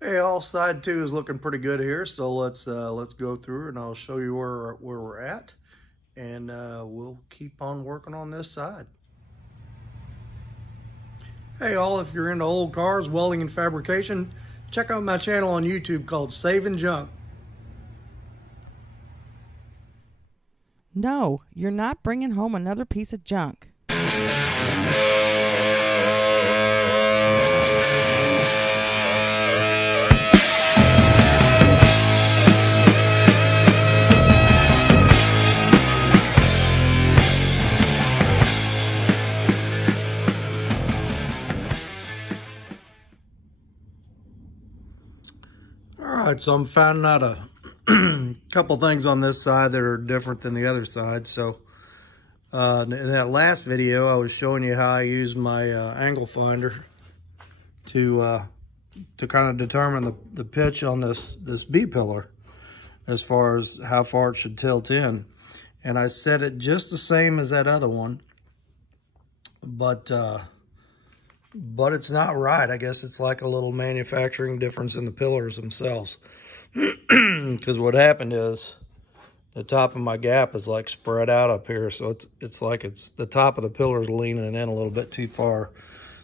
Hey, all, side 2 is looking pretty good here, so let's go through and I'll show you where we're at, and we'll keep on working on this side. Hey all, if you're into old cars, welding and fabrication, check out my channel on YouTube called Saving Junk. No, you're not bringing home another piece of junk. Alright, so I'm finding out a couple things on this side that are different than the other side. So in that last video I was showing you how I use my angle finder to kind of determine the pitch on this B-pillar as far as how far it should tilt in. And I set it just the same as that other one, but it's not right. I guess it's like a little manufacturing difference in the pillars themselves. Because what happened is the top of my gap is like spread out up here, so it's like the top of the pillar is leaning in a little bit too far.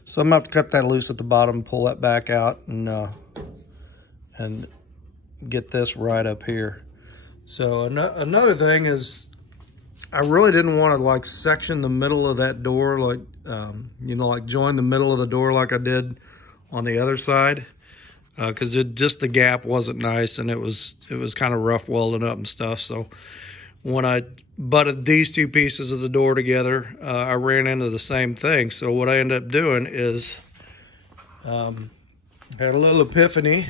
So I'm gonna have to cut that loose at the bottom, pull that back out, and get this right up here. So another thing is, I really didn't want to like section the middle of that door, like like join the middle of the door like I did on the other side, because just the gap wasn't nice, and it was kind of rough welding up and stuff. So when I butted these two pieces of the door together, I ran into the same thing. So what I ended up doing is had a little epiphany,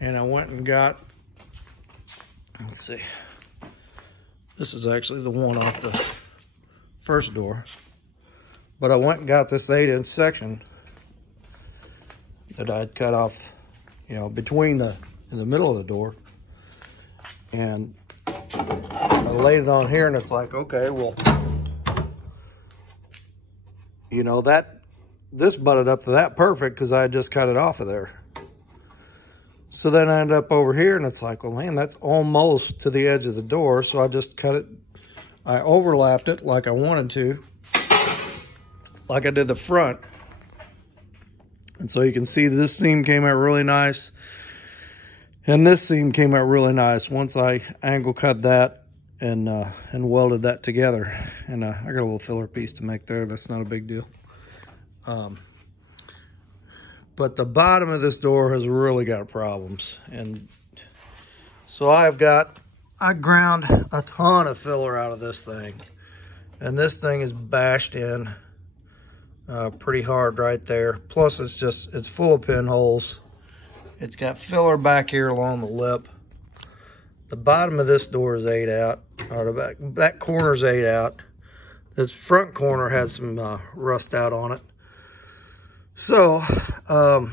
and I went and got, let's see, this is actually the one off the first door, but I went and got this 8-inch section that I'd cut off, between in the middle of the door, and I laid it on here, and it's like, okay, well, this butted up to that perfect because I had just cut it off of there. So then I ended up over here, and it's like, well, man, that's almost to the edge of the door. So I just cut it. I overlapped it like I wanted to, like I did the front. And so you can see this seam came out really nice, and this seam came out really nice once I angle cut that and welded that together. And I got a little filler piece to make there. That's not a big deal. But the bottom of this door has really got problems. And so I ground a ton of filler out of this thing. And this thing is bashed in pretty hard right there. Plus it's full of pinholes. It's got filler back here along the lip. The bottom of this door is 8 out, or the back corner's 8 out. This front corner has some rust out on it. So, I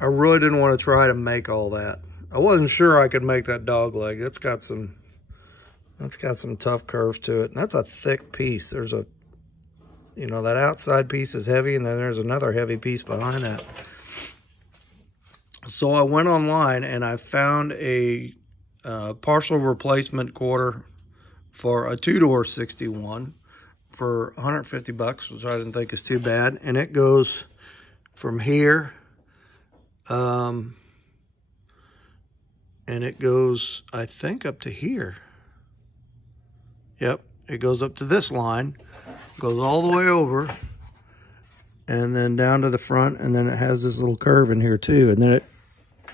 really didn't want to try to make all that. I wasn't sure I could make that dog leg. That's got some tough curves to it. And that's a thick piece. There's that outside piece is heavy, and then there's another heavy piece behind that. So I went online and I found a partial replacement quarter for a 2-door 61. For 150 bucks, which I didn't think is too bad. And it goes from here, and it goes, I think, up to here. Yep, it goes up to this line, goes all the way over, and then down to the front, and then it has this little curve in here too. And then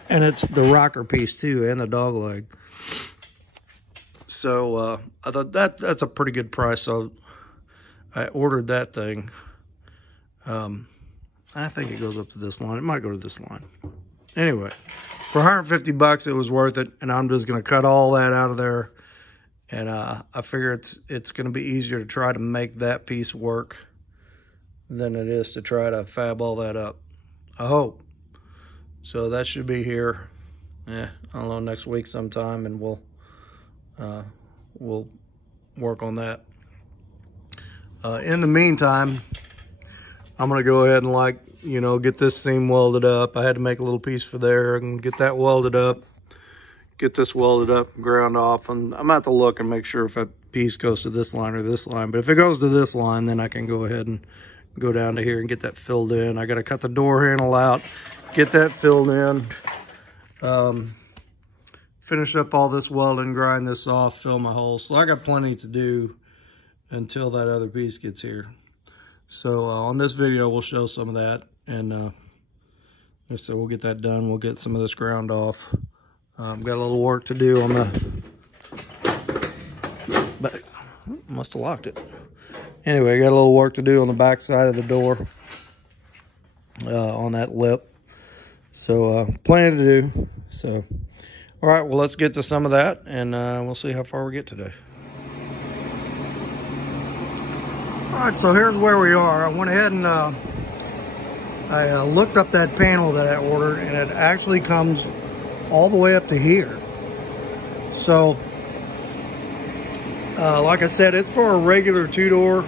it's the rocker piece too, and the dog leg. So I thought that's a pretty good price. So I ordered that thing. I think it goes up to this line. It might go to this line. Anyway, for 150 bucks, it was worth it. And I'm just going to cut all that out of there. And I figure it's going to be easier to try to make that piece work than it is to try to fab all that up. I hope. So that should be here, I don't know, next week sometime, and we'll work on that. In the meantime, I'm gonna go ahead and, like, you know, get this seam welded up. I had to make a little piece for there and get that welded up, get this welded up and ground off. And I'm gonna have to look and make sure if that piece goes to this line or this line. But if it goes to this line, then I can go ahead and go down to here and get that filled in. I gotta cut the door handle out, get that filled in, finish up all this welding, grind this off, fill my holes. So I got plenty to do until that other piece gets here. So on this video, we'll show some of that. And like I said, we'll get that done. We'll get some of this ground off. Got a little work to do on the, but must have locked it. Anyway, got a little work to do on the back side of the door, on that lip. So plenty to do. So, all right, well, let's get to some of that, and we'll see how far we get today. All right, so here's where we are. I went ahead and I looked up that panel that I ordered, and it actually comes all the way up to here. So, like I said, it's for a regular two-door,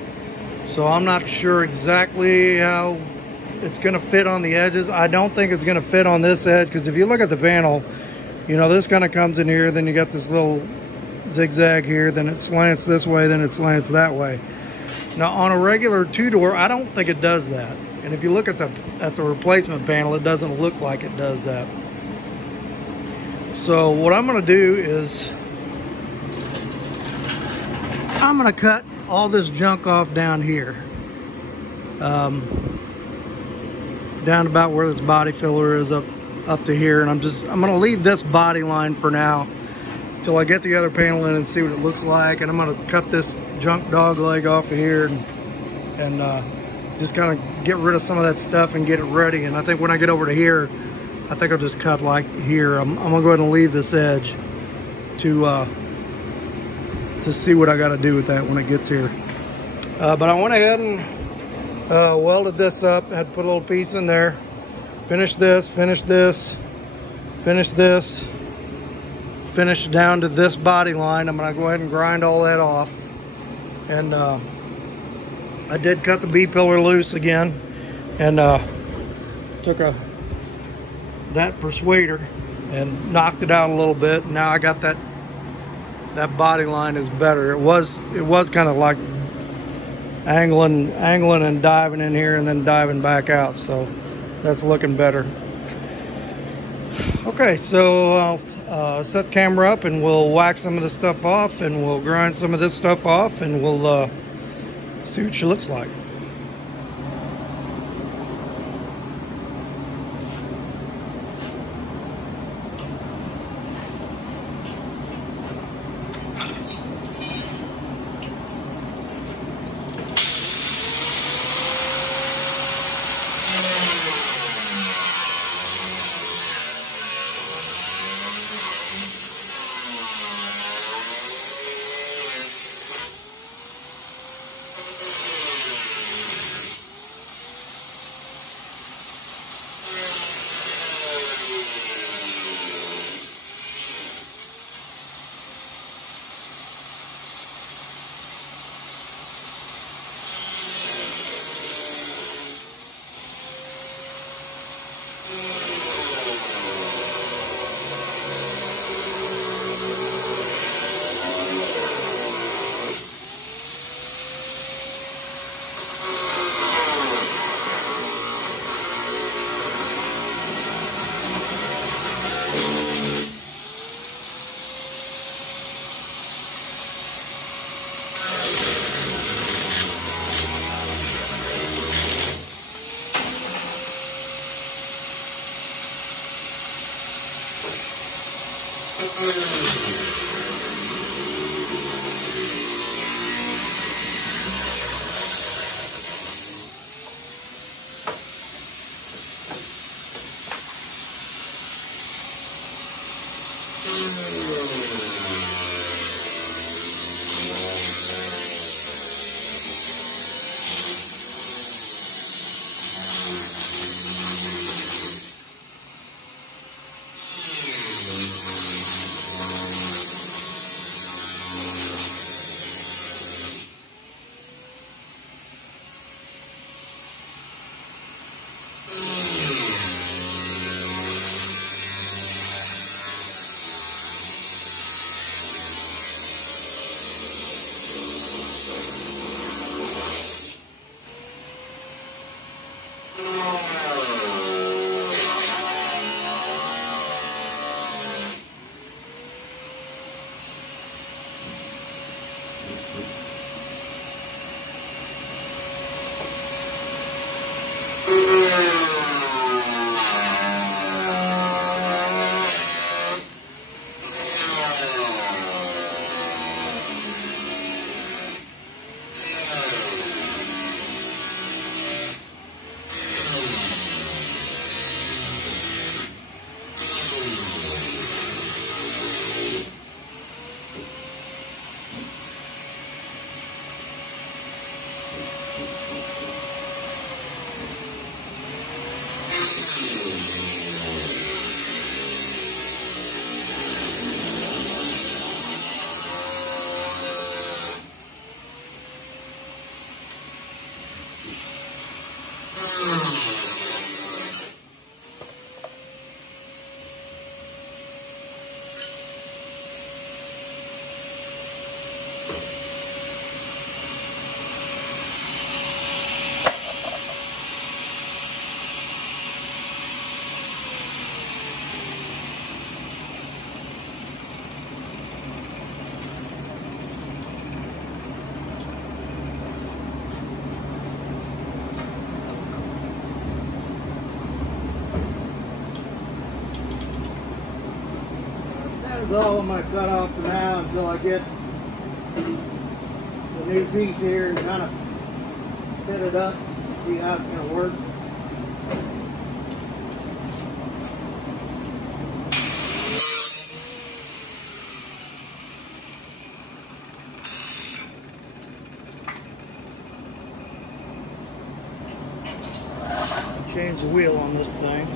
so I'm not sure exactly how it's gonna fit on the edges. I don't think it's gonna fit on this edge, because if you look at the panel, you know, this kind of comes in here, then you got this little zigzag here, then it slants this way, then it slants that way. Now on a regular two-door, I don't think it does that. And if you look at the replacement panel, it doesn't look like it does that. So what I'm gonna do is I'm gonna cut all this junk off down here. Down about where this body filler is, up to here. And I'm gonna leave this body line for now till I get the other panel in and see what it looks like. And I'm gonna cut this junk dog leg off of here and just kind of get rid of some of that stuff and get it ready. And I think when I get over to here, I think I'll just cut like here. I'm gonna go ahead and leave this edge to see what I got to do with that when it gets here. But I went ahead and welded this up. I had to put a little piece in there. Finish this, finish this, finish this, finish down to this body line. I'm gonna go ahead and grind all that off. And I did cut the B-pillar loose again, and took that persuader and knocked it out a little bit. Now I got that body line is better. It was kind of like angling and diving in here and then diving back out. So that's looking better. Okay, so I'll set the camera up and we'll wax some of this stuff off, and we'll grind some of this stuff off, and we'll see what she looks like. is all I'm going to cut off for now until I get the new piece here and kind of fit it up and see how it's going to work. Change the wheel on this thing.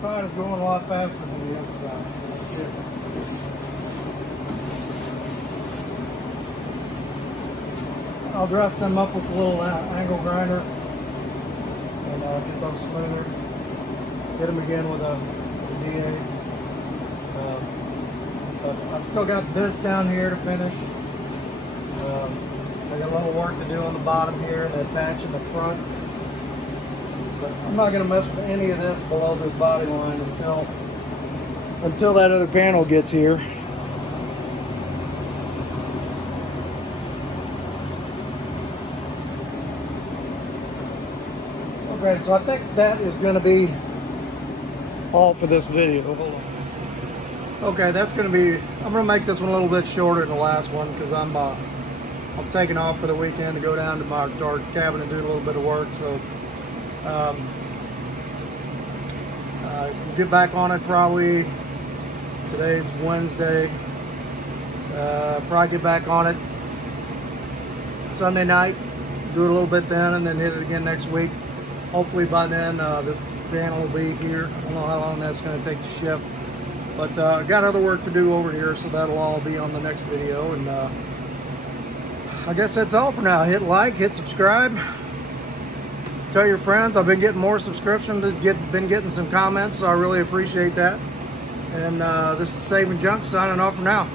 Side is going a lot faster than the other side, so that's good. I'll dress them up with a little angle grinder and get those smoother. Hit them again with a DA. But I've still got this down here to finish. I got a little work to do on the bottom here and attach in the front. But I'm not going to mess with any of this below this body line until that other panel gets here. Okay, so I think that is going to be all for this video. Hold on. Okay, that's going to be, I'm going to make this one a little bit shorter than the last one because I'm taking off for the weekend to go down to my cabin and do a little bit of work. So we'll get back on it probably, today's Wednesday, probably get back on it Sunday night, do it a little bit then, and then hit it again next week. Hopefully by then this panel will be here. I don't know how long that's going to take to ship, but I got other work to do over here, so that'll all be on the next video. And I guess that's all for now. Hit like, hit subscribe. Tell your friends. I've been getting more subscriptions, been getting some comments, so I really appreciate that. And this is Saving Junk signing off for now.